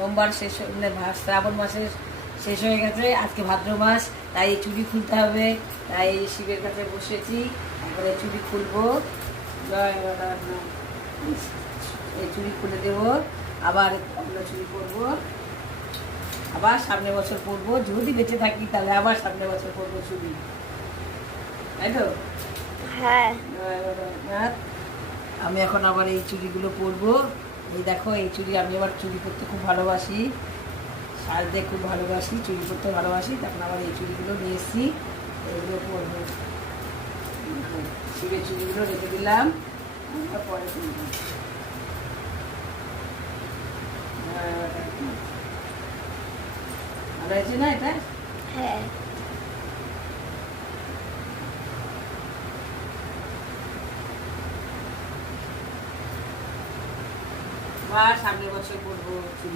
সোমবার শেষ মানে শ্রাবণ মাসের শেষ হয়ে গেছে, আজকে ভাদ্র মাস, তাই এই চুড়ি খুলতে হবে। তাই শিবের কাছে বসেছি, তারপরে চুড়ি খুলবো। জয় বাবা, এই চুড়ি খুলে দেবো, আবার অন্য চুড়ি করবো, আবার সামনের বছর পরবো, যদি বেঁচে থাকি তাহলে আবার সামনের বছর পরবো চুড়ি, তাই তো? হ্যাঁ। আমি এখন আবার এই চুড়িগুলো পরবো। এই দেখো, এই চুড়ি, আমি আবার চুড়ি পরতে খুব ভালোবাসি, সাজতে খুব ভালোবাসি, চুড়ি পরতে ভালোবাসি। তখন আবার এই চুড়িগুলো নিয়ে এসেছি, এইগুলো পরবো। শিবের চুড়িগুলো রেখে দিলাম, পরে কিনবো। ভালো হয়েছে না এটা? হ্যাঁ। আবার সামনের বছর পরবো চুড়ি।